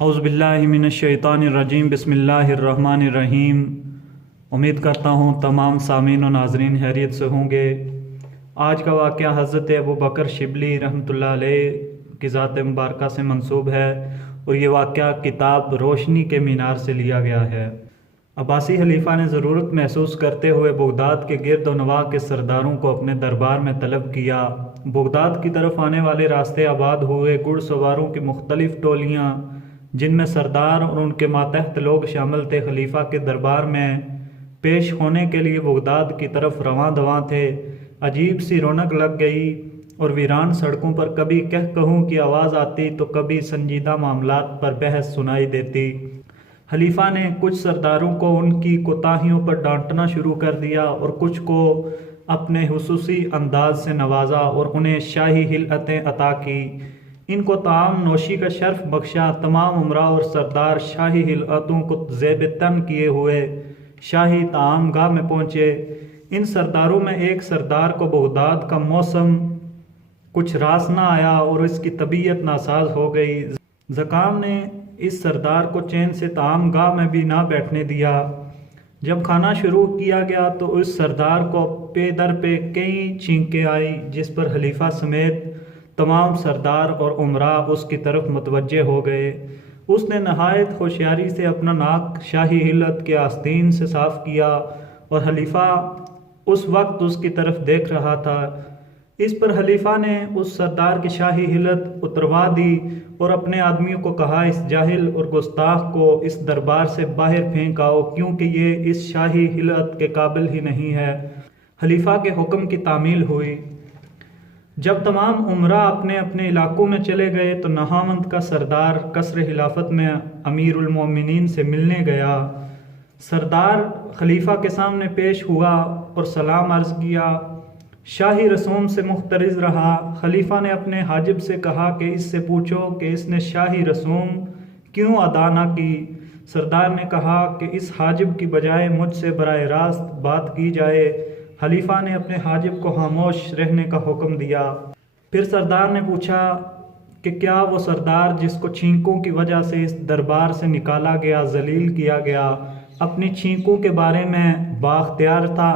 اعوذ باللہ من الشیطان الرجیم بسم اللہ الرحمن الرحیم۔ امید کرتا ہوں تمام سامعین و ناظرین خیریت سے ہوں گے۔ آج کا واقعہ حضرت ابوبکر شبلی رحمۃ اللہ علیہ کی ذات مبارکہ سے منسوب ہے اور یہ واقعہ کتاب روشنی کے مینار سے لیا گیا ہے۔ عباسی خلیفہ نے ضرورت محسوس کرتے ہوئے بغداد کے گرد و نواح کے سرداروں کو اپنے دربار میں طلب کیا۔ بغداد کی طرف آنے والے راستے آباد ہوئے۔ گھڑ سواروں کی مختلف ٹولیاں جن میں سردار اور ان کے ماتحت لوگ شامل تھے خلیفہ کے دربار میں پیش ہونے کے لیے بغداد کی طرف رواں دواں تھے۔ عجیب سی رونق لگ گئی اور ویران سڑکوں پر کبھی کہوں کی آواز آتی تو کبھی سنجیدہ معاملات پر بحث سنائی دیتی۔ خلیفہ نے کچھ سرداروں کو ان کی کوتاہیوں پر ڈانٹنا شروع کر دیا اور کچھ کو اپنے خصوصی انداز سے نوازا اور انہیں شاہی خلعتیں عطا کی۔ ان کو طعام نوشی کا شرف بخشا۔ تمام امراء اور سردار شاہی خلعتوں کو زیب تن کیے ہوئے شاہی طعام گاہ میں پہنچے۔ ان سرداروں میں ایک سردار کو بغداد کا موسم کچھ راس نہ آیا اور اس کی طبیعت ناساز ہو گئی۔ زکام نے اس سردار کو چین سے طعام گاہ میں بھی نہ بیٹھنے دیا۔ جب کھانا شروع کیا گیا تو اس سردار کو پے در پہ کئی چھینکیں آئی، جس پر خلیفہ سمیت تمام سردار اور امراء اس کی طرف متوجہ ہو گئے۔ اس نے نہایت ہوشیاری سے اپنا ناک شاہی خلعت کے آستین سے صاف کیا اور خلیفہ اس وقت اس کی طرف دیکھ رہا تھا۔ اس پر خلیفہ نے اس سردار کی شاہی خلعت اتروا دی اور اپنے آدمیوں کو کہا، اس جاہل اور گستاخ کو اس دربار سے باہر پھینک آؤ، کیونکہ یہ اس شاہی خلعت کے قابل ہی نہیں ہے۔ خلیفہ کے حکم کی تعمیل ہوئی۔ جب تمام امراء اپنے اپنے علاقوں میں چلے گئے تو نہاوند کا سردار قصر خلافت میں امیر المومنین سے ملنے گیا۔ سردار خلیفہ کے سامنے پیش ہوا اور سلام عرض کیا۔ شاہی رسوم سے محترز رہا۔ خلیفہ نے اپنے حاجب سے کہا کہ اس سے پوچھو کہ اس نے شاہی رسوم کیوں ادا نہ کی۔ سردار نے کہا کہ اس حاجب کی بجائے مجھ سے براہ راست بات کی جائے۔ خلیفہ نے اپنے حاجب کو خاموش رہنے کا حکم دیا۔ پھر سردار نے پوچھا کہ کیا وہ سردار جس کو چھینکوں کی وجہ سے اس دربار سے نکالا گیا، ذلیل کیا گیا، اپنی چھینکوں کے بارے میں بااختیار تھا؟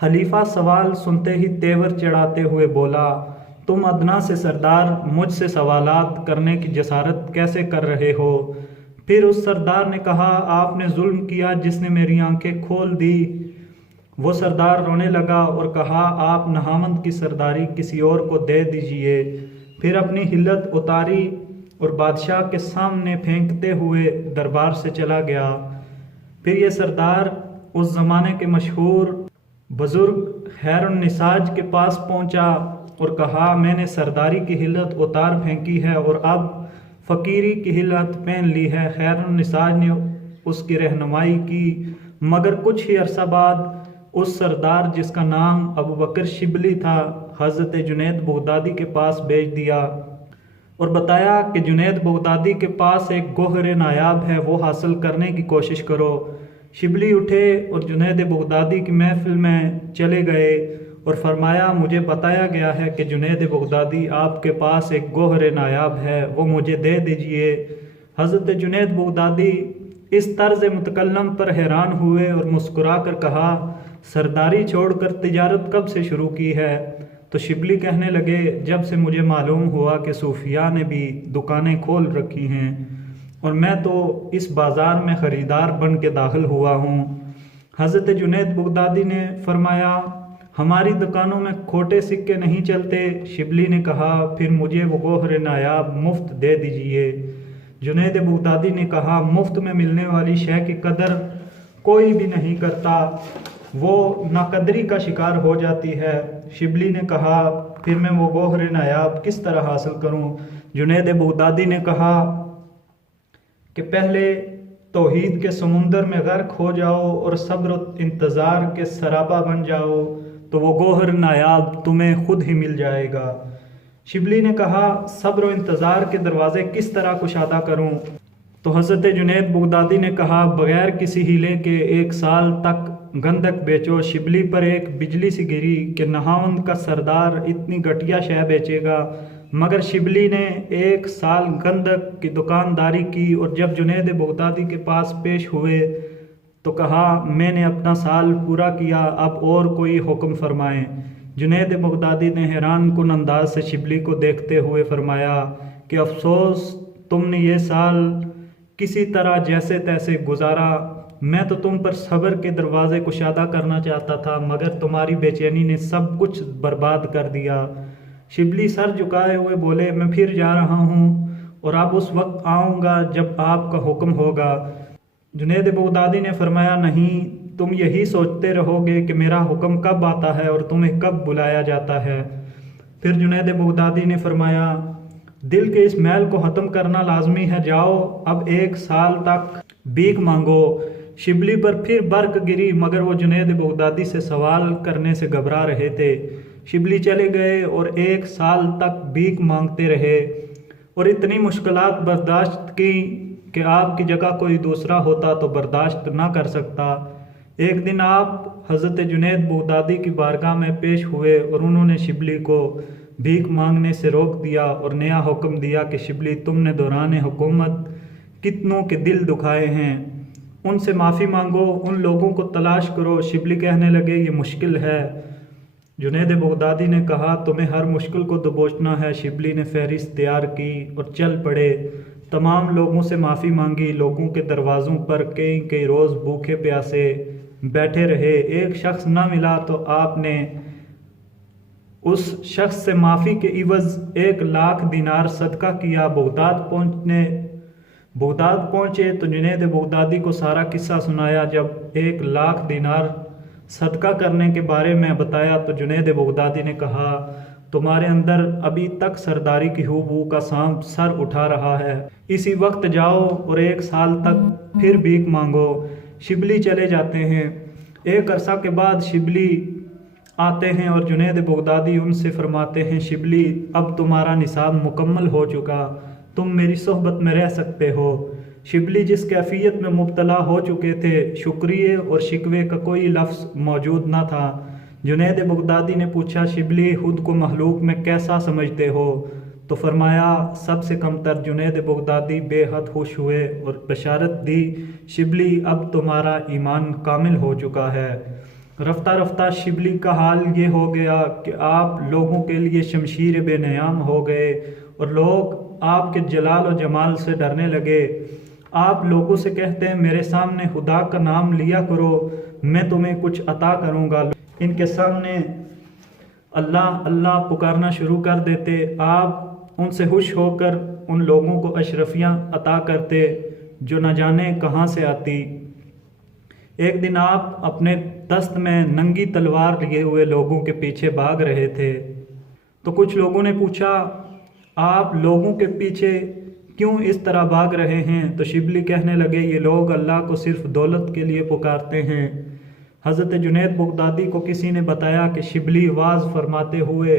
خلیفہ سوال سنتے ہی تیور چڑھاتے ہوئے بولا، تم ادنا سے سردار مجھ سے سوالات کرنے کی جسارت کیسے کر رہے ہو؟ پھر اس سردار نے کہا، آپ نے ظلم کیا جس نے میری آنکھیں کھول دی۔ وہ سردار رونے لگا اور کہا، آپ نہاوند کی سرداری کسی اور کو دے دیجئے۔ پھر اپنی خلعت اتاری اور بادشاہ کے سامنے پھینکتے ہوئے دربار سے چلا گیا۔ پھر یہ سردار اس زمانے کے مشہور بزرگ خیر النساج کے پاس پہنچا اور کہا، میں نے سرداری کی خلعت اتار پھینکی ہے اور اب فقیری کی خلعت پہن لی ہے۔ خیر النساج نے اس کی رہنمائی کی، مگر کچھ ہی عرصہ بعد اس سردار جس کا نام ابوبکر شبلی تھا، حضرت جنید بغدادی کے پاس بھیج دیا اور بتایا کہ جنید بغدادی کے پاس ایک گوہر نایاب ہے، وہ حاصل کرنے کی کوشش کرو۔ شبلی اٹھے اور جنید بغدادی کی محفل میں چلے گئے اور فرمایا، مجھے بتایا گیا ہے کہ جنید بغدادی آپ کے پاس ایک گوہر نایاب ہے، وہ مجھے دے دیجئے۔ حضرت جنید بغدادی اس طرز متکلم پر حیران ہوئے اور مسکرا کر کہا، سرداری چھوڑ کر تجارت کب سے شروع کی ہے؟ تو شبلی کہنے لگے، جب سے مجھے معلوم ہوا کہ صوفیاء نے بھی دکانیں کھول رکھی ہیں اور میں تو اس بازار میں خریدار بن کے داخل ہوا ہوں۔ حضرت جنید بغدادی نے فرمایا، ہماری دکانوں میں کھوٹے سکے نہیں چلتے۔ شبلی نے کہا، پھر مجھے وہ گوہر نایاب مفت دے دیجئے۔ جنید بغدادی نے کہا، مفت میں ملنے والی شے کی قدر کوئی بھی نہیں کرتا، وہ ناقدری کا شکار ہو جاتی ہے۔ شبلی نے کہا، پھر میں وہ گوہر نایاب کس طرح حاصل کروں؟ جنید بغدادی نے کہا کہ پہلے توحید کے سمندر میں غرق ہو جاؤ اور صبر و انتظار کے سرابہ بن جاؤ تو وہ گوہر نایاب تمہیں خود ہی مل جائے گا۔ شبلی نے کہا، صبر و انتظار کے دروازے کس طرح کشادہ کروں؟ تو حضرت جنید بغدادی نے کہا، بغیر کسی ہیلے کے 1 سال تک گندک بیچو۔ شبلی پر ایک بجلی سی گری کہ نہاوند کا سردار اتنی گھٹیا شے بیچے گا۔ मगर शिबली ने 1 साल गंधक की दुकानदारी की और जब जुनैद बगदादी के पास पेश हुए तो कहा, मैंने अपना साल पूरा किया, अब और कोई हुक्म फरमाएं। जुनैद बगदादी ने हैरान कुन अंदाज से शिबली को देखते हुए फरमाया कि अफसोस, तुमने ये साल किसी तरह जैसे तैसे गुजारा। मैं तो तुम पर सब्र के दरवाजे कुशादा करना चाहता था, मगर तुम्हारी बेचैनी ने सब कुछ बर्बाद कर दिया। शिबली सर झुकाए हुए बोले, मैं फिर जा रहा हूँ और अब उस वक्त आऊँगा जब आपका हुक्म होगा। जुनैद बगदादी ने फरमाया, नहीं, तुम यही सोचते रहोगे कि मेरा हुक्म कब आता है और तुम्हें कब बुलाया जाता है। फिर जुनैद बगदादी ने फरमाया, दिल के इस मैल को ख़त्म करना लाजमी है, जाओ अब 1 साल तक भीख मांगो। शिबली पर फिर बर्क गिरी, मगर वो जुनैद बगदादी से सवाल करने से घबरा रहे थे। शिबली चले गए और 1 साल तक भीख मांगते रहे और इतनी मुश्किलात बर्दाश्त की कि आपकी जगह कोई दूसरा होता तो बर्दाश्त ना कर सकता। एक दिन आप हज़रत जुनैद बगदादी की बारगाह में पेश हुए और उन्होंने शिबली को भीख मांगने से रोक दिया और नया हुक्म दिया कि शिबली, तुमने दौरान हुकूमत कितनों के दिल दुखाए हैं, उनसे माफ़ी मांगो, उन लोगों को तलाश करो। शिबली कहने लगे, ये मुश्किल है। जुनैद बगदादी ने कहा, तुम्हें हर मुश्किल को दबोचना है। शिबली ने फहरिस्त तैयार की और चल पड़े। तमाम लोगों से माफ़ी मांगी, लोगों के दरवाज़ों पर कई रोज़ भूखे प्यासे बैठे रहे। एक शख्स ना मिला तो आपने उस शख्स से माफ़ी के इवज़ 1 लाख दिनार सदका किया। बगदाद पहुँचे तो जुनैद बगदादी को सारा किस्सा सुनाया। जब 1 लाख दिनार सदका करने के बारे में बताया तो जुनैद बगदादी ने कहा, तुम्हारे अंदर अभी तक सरदारी की हूबू का सांप सर उठा रहा है, इसी वक्त जाओ और 1 साल तक फिर भीख मांगो। शिबली चले जाते हैं। एक अरसा के बाद शिबली आते हैं और जुनैद बगदादी उनसे फरमाते हैं, शिबली, अब तुम्हारा निसाब मुकम्मल हो चुका, तुम मेरी सोहबत में रह सकते हो। शिबली जिस कैफियत में मुब्तला हो चुके थे, शुक्रिया और शिकवे का कोई लफ्ज़ मौजूद न था। जुनैद बगदादी ने पूछा, शिबली, खुद को महलूक में कैसा समझते हो? तो फरमाया, सबसे कमतर। जुनैद बगदादी बेहद खुश हुए और बशारत दी, शिबली, अब तुम्हारा ईमान कामिल हो चुका है। रफ्ता रफ्ता शिबली का हाल ये हो गया कि आप लोगों के लिए शमशीर बेनयाम हो गए और लोग आपके जलाल और जमाल से डरने लगे। आप लोगों से कहते हैं, मेरे सामने खुदा का नाम लिया करो, मैं तुम्हें कुछ अता करूँगा। इनके सामने अल्लाह अल्लाह पुकारना शुरू कर देते। आप उनसे खुश होकर उन लोगों को अशरफियाँ अता करते जो न जाने कहाँ से आती। एक दिन आप अपने दस्त में नंगी तलवार लिए हुए लोगों के पीछे भाग रहे थे तो कुछ लोगों ने पूछा, आप लोगों के पीछे क्यों इस तरह भाग रहे हैं? तो शिबली कहने लगे, ये लोग अल्लाह को सिर्फ दौलत के लिए पुकारते हैं। हज़रत जुनैद बगदादी को किसी ने बताया कि शिबली वाज फरमाते हुए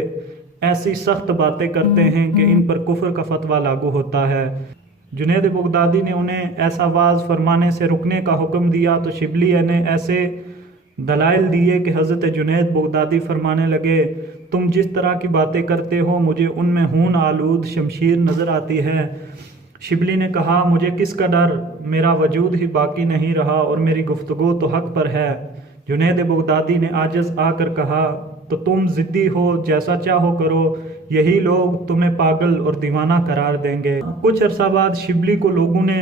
ऐसी सख्त बातें करते हैं कि इन पर कुफ्र का फतवा लागू होता है। जुनैद बगदादी ने उन्हें ऐसा वाज फरमाने से रुकने का हुक्म दिया तो शिबली ने ऐसे दलाइल दिए कि हज़रत जुनैद बगदादी फरमाने लगे, तुम जिस तरह की बातें करते हो मुझे उनमें खून आलूद शमशीर नज़र आती है। शिबली ने कहा, मुझे किसका डर, मेरा वजूद ही बाकी नहीं रहा और मेरी गुफ्तगू तो हक पर है। जुनैद बगदादी ने आजिज़ आकर कहा, तो तुम ज़िद्दी हो, जैसा चाहो करो, यही लोग तुम्हें पागल और दीवाना करार देंगे। कुछ अरसा बाद शिबली को लोगों ने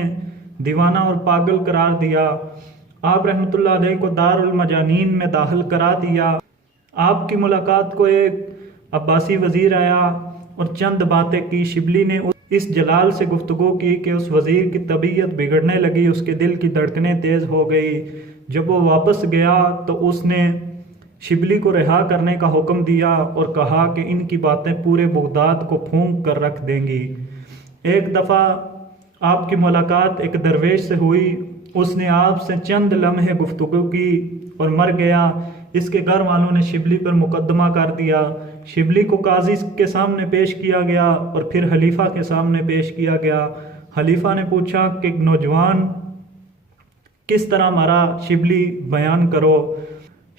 दीवाना और पागल करार दिया। आप रहमतुल्लाह अलैह को दारुल मजानीन में दाखिल करा दिया। आपकी मुलाकात को एक अब्बासी वज़ीर आया और चंद बातें की। शिबली ने इस जलाल से गुफ्तगू की कि उस वज़ीर की तबीयत बिगड़ने लगी, उसके दिल की धड़कनें तेज़ हो गई। जब वो वापस गया तो उसने शिबली को रिहा करने का हुक्म दिया और कहा कि इनकी बातें पूरे बगदाद को फूंक कर रख देंगी। एक दफ़ा आपकी मुलाकात एक दरवेश से हुई, उसने आपसे चंद लम्हे गुफ्तगू की और मर गया। इसके घर वालों ने शिबली पर मुकदमा कर दिया। शिबली को काजी के सामने पेश किया गया और फिर खलीफा के सामने पेश किया गया। खलीफा ने पूछा कि नौजवान किस तरह मरा, शिबली बयान करो।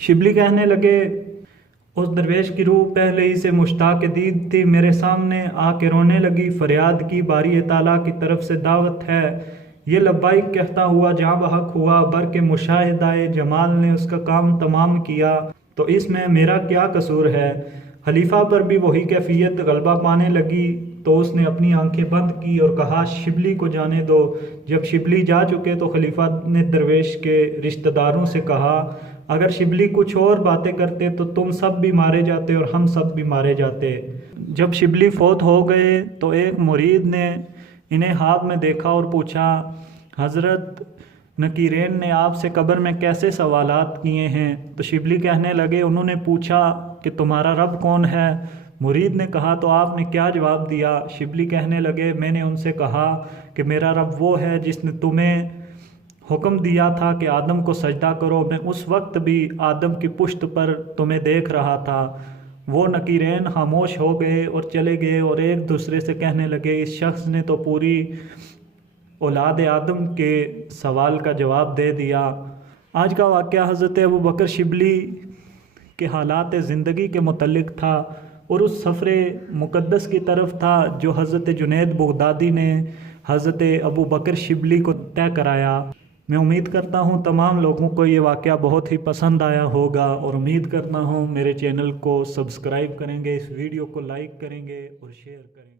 शिबली कहने लगे, उस दरवेश की रूह पहले ही से मुश्ताक दीद थी, मेरे सामने आके रोने लगी, फरियाद की बारी ताला की तरफ से दावत है। ये लब्बाइक कहता हुआ जहाँ बहक हुआ, बर के मुशाहिदाए जमाल ने उसका काम तमाम किया, तो इसमें मेरा क्या कसूर है। खलीफा पर भी वही कैफियत गलबा पाने लगी, तो उसने अपनी आंखें बंद की और कहा शिबली को जाने दो। जब शिबली जा चुके तो खलीफा ने दरवेश के रिश्तेदारों से कहा, अगर शिबली कुछ और बातें करते तो तुम सब भी मारे जाते और हम सब भी मारे जाते। जब शिबली फौत हो गए तो एक मुरीद ने इन्हें हाथ में देखा और पूछा, हज़रत नकीरेन ने आपसे कब्र में कैसे सवालात किए हैं? तो शिबली कहने लगे, उन्होंने पूछा कि तुम्हारा रब कौन है? मुरीद ने कहा, तो आपने क्या जवाब दिया? शिबली कहने लगे, मैंने उनसे कहा कि मेरा रब वो है जिसने तुम्हें हुक्म दिया था कि आदम को सजदा करो, मैं उस वक्त भी आदम की पुश्त पर तुम्हें देख रहा था। वो नकीरेन खामोश हो गए और चले गए और एक दूसरे से कहने लगे, इस शख्स ने तो पूरी औलाद आदम के सवाल का जवाब दे दिया। आज का वाक़या हज़रत अबू बकर शिबली के हालात ज़िंदगी के मुतल्लिक़ था और उस सफ़रे मुक़द्दस की तरफ था जो हज़रत जुनैद बगदादी ने हज़रत अबू बकर शिबली को तय कराया। मैं उम्मीद करता हूँ तमाम लोगों को ये वाक़या बहुत ही पसंद आया होगा और उम्मीद करता हूँ मेरे चैनल को सब्सक्राइब करेंगे, इस वीडियो को लाइक करेंगे और शेयर करेंगे।